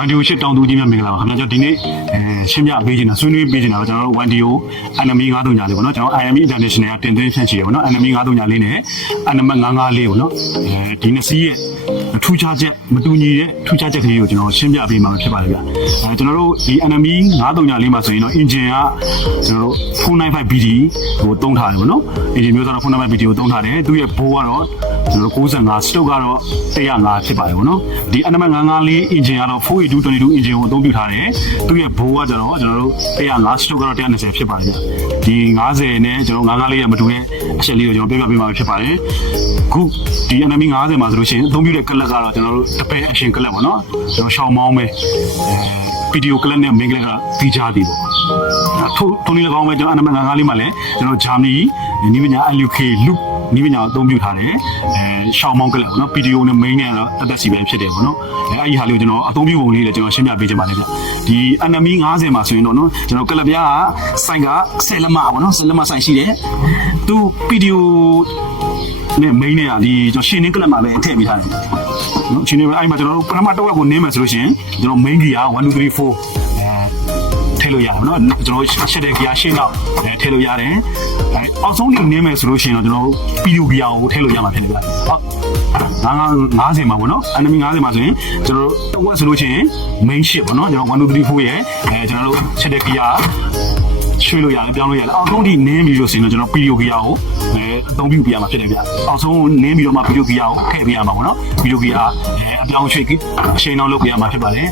ဝန်ဒီယိုရှစ်တောင်းတူကြီးများမင်္ဂလာပါခင်ဗျာကျွန်တော်ဒီနေ့ရှင်းပြပေးချင်တာဆွေးနွေးပေးချင်တာတော့ကျွန်တော်တို့ဝန်ဒီယို enemy 939လေးပေါ့နော်ကျွန်တော် IME International ကတင်သွင်းဖြန့်ချီရပေါ့နော် enemy 939လေးနဲ့ enemy 954လေးပေါ့နော်ဒီနှစ်စီးရဲ့ထူးခြားချက်မတူညီတဲ့ထူးခြားချက်ကလေးကိုကျွန်တော်ရှင်းပြပေးမှာဖြစ်ပါတယ်ဗျာကျွန်တော်တို့ဒီ enemy 939လေးမှာဆိုရင်တော့ engine ကကျွန်တော်တို့ 495BD ကိုသုံးထားတယ်ပေါ့နော် engine မျိုးစားတော့ 495BD ကိုသုံးထားတယ်သူရဲ့ဘိုးကတော့ကျွန်တော်တို့95 stroke ကတော့105ဖြစ်ပါတယ်ပေါ့နော်ဒီ enemy 954 engine ကတော့ 48222 engine ကိုအသုံးပြုထားတယ်သူရဲ့ဘိုးကကျတော့ကျွန်တော်တို့105 stroke ကတော့120ဖြစ်ပါတယ်ဗျဒီ90နဲ့ကျွန်တော်954ရဲ့မတူတဲ့အချက်လေးကိုကျွန်တော်ပြပြပေးမှာဖြစ်ပါတယ်ခုဒီ enemy 90မှာဆိုလို့ရှိရင်အသုံးပြုတဲ့ကလပ်ကတော့ကျွန်တော်တို့တပည့်အရှင်ကလပ်ပေါ့နော်ကျွန်တော်ရှောင်းမောင်းပဲvideo ကလပ်နဲ့ main ကလပ်ကပြီးကြသည်ပေါ့ထုံးလေး၎င်းပဲကျွန်တော် enemy 954လေးမှာလည်းကျွန်တော် Germany နီးပညာ LUK loop နီးပညာအသုံးပြုထားတယ်ရှောင်းမောင်းကလပ်ပေါ့နော် video နဲ့ main နဲ့တော့တက်တက်စီပဲဖြစ်တယ်ပေါ့နော်အဲ့ဒီဟာလေးကိုကျွန်တော်အသုံးပြုပုံလေးလည်းကျွန်တော်ရှင်းပြပေးချင်ပါတယ်ဗျဒီ enemy 90မှာဆိုရင်တော့နော်ကျွန်တော်ကလပ်ပြားက site က10လက်မပေါ့နော်10လက်မ site ရှိတယ်သူ video နဲ့ main နဲ့ကဒီကျွန်တော်ရှင်းနေကလပ်မှာပဲထည့်ပေးထားတယ်နော်ရှင်းနေအဲ့မှာကျွန်တော်တို့ပထမတစ်ဝက်ကိုနင်းမယ်ဆိုလို့ရှိရင်ကျွန်တော် main gear 1 2 3 4ထည့်လို့ရတယ်နော်ကျွန်တော်ရှက်တဲ့ gear ရှင်းတော့ထည့်လို့ရတယ်အောက်ဆုံးနေနင်းမယ်ဆိုလို့ရှိရင်တော့ကျွန်တော် video gear ကိုထည့်လို့ရမှာဖြစ်နေပြီဟုတ်90မှာပေါ့နော် enemy 90မှာဆိုရင်ကျွန်တော်တို့တစ်ဝက်ဆိုလို့ရှိရင် main ship ပေါ့နော်ကျွန်တော်1 2 3 4ရဲ့ကျွန်တော်တို့ရှက်တဲ့ gearရွှေ့လို့ရတယ်ပြောင်းလို့ရတယ်အောက်ဆုံးထိနင်းပြီးလို့ဆိုရင်တော့ကျွန်တော် video gear ကိုအသုံးပြုပြရမှာဖြစ်တယ်ဗျအောက်ဆုံးနင်းပြီးတော့မှ video gear ကိုထည့်ပေးရမှာပေါ့နော် video gear အပြောင်းရွှေ့အချိန်နောက်လုပ်ပြရမှာဖြစ်ပါတယ်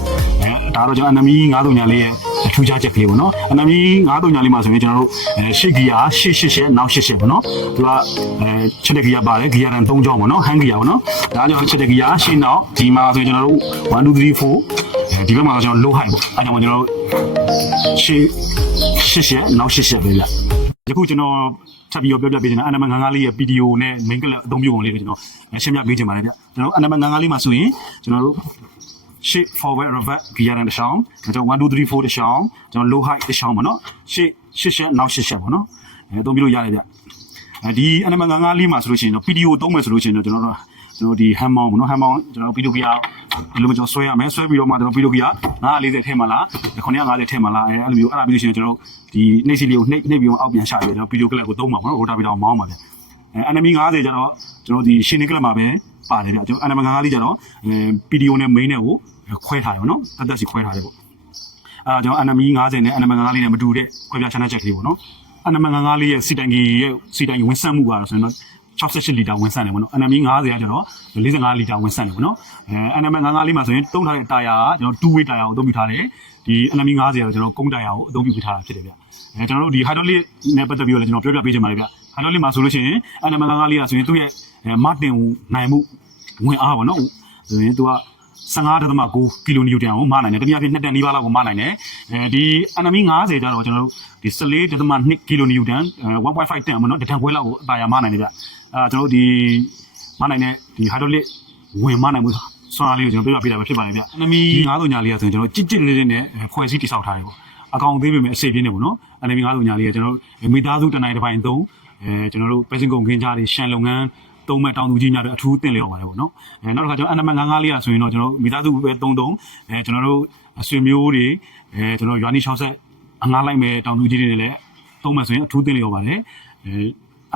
ဒါတော့ကျွန်တော် enemy 939လေးရဲ့ထူးခြားချက်ကလေးပေါ့နော် enemy 939လေးမှာဆိုရင်ကျွန်တော်တို့ရှေ့ gear 888နောက်88ပေါ့နော်သူကချက်တဲ့ gear ပါတယ် gear တန်3ကြောင်းပေါ့နော် hand gear ပေါ့နော်ဒါကြောင့်ချက်တဲ့ gear ရှေ့နောက်ဒီမှာဆိုရင်ကျွန်တော်တို့1 2 3 4ဒီဘက်မှာကျွန်တော် low high ပေါ့အဲကြောင့်ကျွန်တော်တို့ရှေ့88နောက်88ပဲဗျယခုကျွန်တော်ထပ်ပြီးပြောပြပေးချင်တာ enemy 954လေးရဲ့ PDO နဲ့ main ကလပ်အသုံးပြုပုံလေးကိုကျွန်တော်ရှင်းပြပေးချင်ပါတယ်ဗျကျွန်တော် enemy 954လေးမှာဆိုရင်ကျွန်တော်တို့ရှေ့ forward revert gear တန်တစ်ချောင်းကျွန်တော်1 2 3 4တစ်ချောင်းကျွန်တော် low high တစ်ချောင်းပေါ့နော်ရှေ့88နောက်88ပေါ့နော်အသုံးပြုလို့ရတယ်ဗျဒီ enemy 954လေးမှာဆိုလို့ရှိရင်တော့ PDO သုံးမယ်ဆိုလို့ရှိရင်တော့ကျွန်တော်ဒီ hand mount ပေါ့နော် hand mount ကျွန်တော် PDO gear ဒီလိုမျိုးကျွန်တော်ဆွဲရမယ်ဆွဲပြီးတော့မှကျွန်တော် PDO gear 940ထည့်မှာလား950ထည့်မှာလားအဲ့လိုမျိုးအဲ့ဒါပြီးလို့ရှိရင်ကျွန်တော်ဒီနှိပ်စီလေးကိုနှိပ်ပြီးတော့အောက်ပြန်ချပြီးတော့ PDO ကလပ်ကိုသုံးမှာပေါ့နော် rotor ပြီးတော့မောင်းပါဗျenemy 90ကျတော့ကျွန်တော်ဒီရှင်းနေကလပ်မှာပဲပါတယ်ဗျကျွန်တော် enemy 954လေးကျတော့PDO နဲ့ main နဲ့ကိုခွဲထားတယ်ပေါ့နော်တက်တက်စီခွဲထားတယ်ပေါ့အဲ့ဒါကျွန်တော် enemy 90နဲ့ enemy 954လေးနဲ့မတူတဲ့ခွဲပြား channel check လေးပေါ့နော် enemy 954လေးရဲ့စီတိုင်ကြီးဝင်ဆက်မှုကတော့ဆိုရင်တော့68လီတာဝင်ဆန့်တယ်ပေါ့နော် enemy 90ကကျွန်တော်45လီတာဝင်ဆန့်တယ်ပေါ့နော်enemy 954လေးမှာဆိုရင်တုံးထားတဲ့တာယာကကျွန်တော် two way တာယာကိုအသုံးပြုထားတယ်ဒီ enemy 90ကတော့ကျွန်တော်ကုန်းတာယာကိုအသုံးပြုထားတာဖြစ်တယ်ဗျကျွန်တော်တို့ဒီ hydraulic နဲ့ပတ်သက်ပြီးတော့လည်းကျွန်တော်ပြောပြပေးချင်ပါတယ်ဗျ hydraulic မှာဆိုလို့ရှိရင် enemy 954လေးကဆိုရင်သူ့ရဲ့martin နိုင်မှုဝင်အားပေါ့နော်ဆိုရင်သူက15.9 ကီလိုနျူတန်ကိုမနိုင်တယ်တနည်းအားဖြင့်2တန်နီးပါးလောက်ကိုမနိုင်တယ်ဒီ enemy 90ကျတော့ကျွန်တော်တို့ဒီ14.2 ကီလိုနျူတန် 1.5 တန်ပေါ့နော်တန်ခွဲလောက်ကိုအတာယာမနိုင်တယ်ဗျကျွန်တော်တို့ဒီမနိုင်တဲ့ဒီ hydraulic ဝင်မနိုင်မှုစွမ်းအားလေးကိုကျွန်တော်ပြပြပေးတာပဲဖြစ်ပါတယ်ဗျ enemy 939လေးကဆိုရင်ကျွန်တော်ကြစ်လေးနဲ့ဖွဲ့စည်းတည်ဆောက်ထားတယ်ပေါ့အကောင်သေးပေမဲ့အစိပ်ပြင်းနေပေါ့နော် enemy 939လေးကကျွန်တော်တို့မိသားစုတနိုင်တစ်ပိုင်းသုံးကျွန်တော်တို့ပဲစင်ကုန်ခင်းကြားတွေရှန်လုပ်ငန်းသုံးမဲ့တောင်သူကြီးများတွေအထူးသင့်လျော်ပါတယ်ပေါ့နော်နောက်တစ်ခါကျွန်တော် enemy 954လေးကဆိုရင်တော့ကျွန်တော်မိသားစုပဲသုံးကျွန်တော်တို့ဆွေမျိုးတွေကျွန်တော်ရွာနီ60အငားလိုက်မဲ့တောင်သူကြီးတွေနဲ့လည်းသုံးမဲ့ဆိုရင်အထူးသင့်လျော်ပါတယ်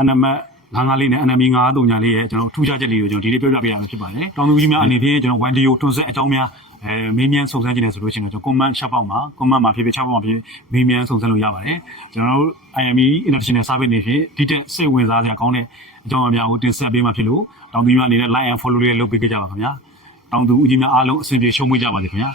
enemy 954လေးနဲ့ enemy 939လေးရဲ့ကျွန်တော်ထူးခြားချက်လေးကိုကျွန်တော်ဒီနေ့ပြောပြပေးရမှာဖြစ်ပါတယ်တောင်သူကြီးများအနေဖြင့်ကျွန်တော် one day တွန်းဆက်အကြောင်းများမေးမြန်းစုံစမ်းခြင်းနဲ့ဆိုလို့ရှိရင်တော့ကျွန်တော် comment chat box မှာ comment မှာဖြစ်ဖြစ် chat box မှာဖြစ်မေးမြန်းစုံစမ်းလို့ရပါတယ်ကျွန်တော်တို့ IME International Service နေဖြင့်ဒီတက်စိတ်ဝင်စားစရာကောင်းတဲ့အကြောင်းအရာကိုတင်ဆက်ပေးမှာဖြစ်လို့တောင်သူများအနေနဲ့ like and follow လေးလုပ်ပေးကြပါခင်ဗျာတောင်သူဦးကြီးများအားလုံးအဆင်ပြေရှုံးမွေးကြပါစေခင်ဗျာ